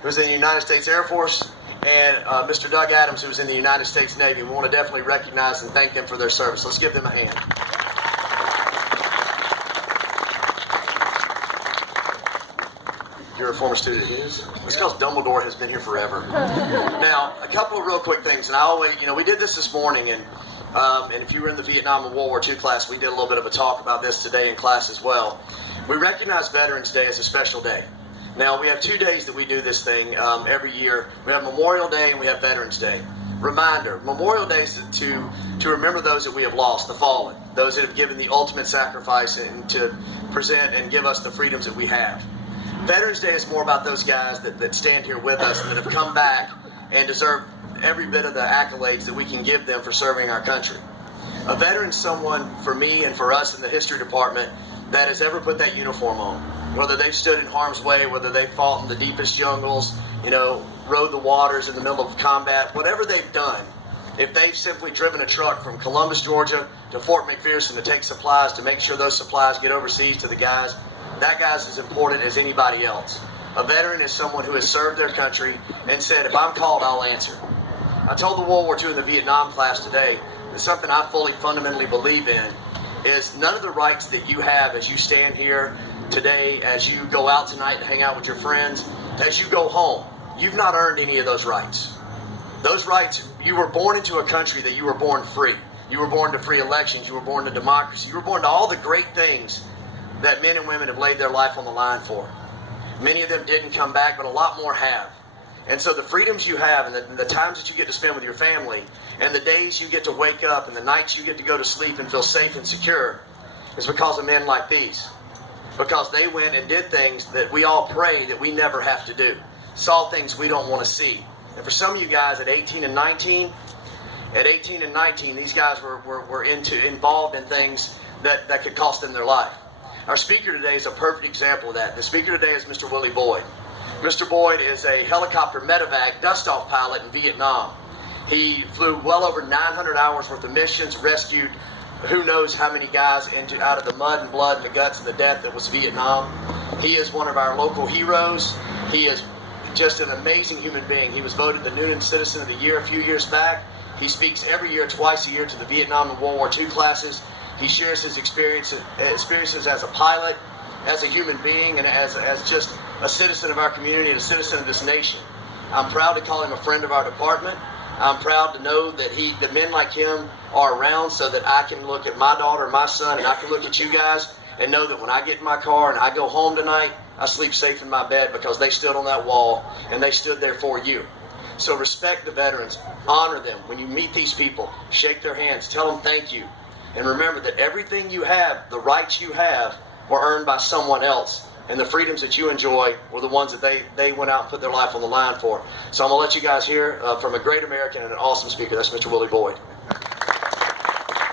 who was in the United States Air Force, and Mr. Doug Adams, who was in the United States Navy. We want to definitely recognize and thank them for their service. Let's give them a hand. You're a former student of his? It's because Dumbledore has been here forever. Now, a couple of real quick things, and I always, we did this morning, and if you were in the Vietnam and World War II class, we did a little bit of a talk about this today in class as well. We recognize Veterans Day as a special day. Now, we have 2 days that we do this thing every year. We have Memorial Day and we have Veterans Day. Reminder, Memorial Day is to remember those that we have lost, the fallen, those that have given the ultimate sacrifice and to present and give us the freedoms that we have. Veterans Day is more about those guys that stand here with us and that have come back and deserve every bit of the accolades that we can give them for serving our country. A veteran is someone, for me and for us in the history department, that has ever put that uniform on. Whether they've stood in harm's way, whether they've fought in the deepest jungles, rode the waters in the middle of combat, whatever they've done, if they've simply driven a truck from Columbus, Georgia to Fort McPherson to take supplies, to make sure those supplies get overseas to the guys, that guy's as important as anybody else. A veteran is someone who has served their country and said, if I'm called, I'll answer. I told the World War II in the Vietnam class today that something I fully fundamentally believe in is none of the rights that you have as you stand here today, as you go out tonight and hang out with your friends, as you go home, you've not earned any of those rights. Those rights, you were born into a country that you were born free. You were born to free elections. You were born to democracy. You were born to all the great things that men and women have laid their life on the line for. Many of them didn't come back, but a lot more have. And so the freedoms you have and the times that you get to spend with your family and the days you get to wake up and the nights you get to go to sleep and feel safe and secure is because of men like these. Because they went and did things that we all pray that we never have to do. Saw things we don't want to see. And for some of you guys at 18 and 19, these guys were involved in things that could cost them their life. Our speaker today is a perfect example of that. The speaker today is Mr. Willie Boyd. Mr. Boyd is a helicopter medevac dust-off pilot in Vietnam. He flew well over 900 hours worth of missions, rescued who knows how many guys out of the mud and blood and the guts and the death that was Vietnam. He is one of our local heroes. He is just an amazing human being. He was voted the Newnan Citizen of the Year a few years back. He speaks every year, twice a year, to the Vietnam and World War II classes. He shares his experiences as a pilot, as a human being, and as just a citizen of our community and a citizen of this nation. I'm proud to call him a friend of our department. I'm proud to know that men like him are around so that I can look at my daughter, my son, and I can look at you guys and know that when I get in my car and I go home tonight, I sleep safe in my bed because they stood on that wall and they stood there for you. So respect the veterans, honor them. When you meet these people, shake their hands, tell them thank you. And remember that everything you have, the rights you have, were earned by someone else. And the freedoms that you enjoy were the ones that they went out and put their life on the line for. So I'm going to let you guys hear from a great American and an awesome speaker. That's Mr. Willie Boyd.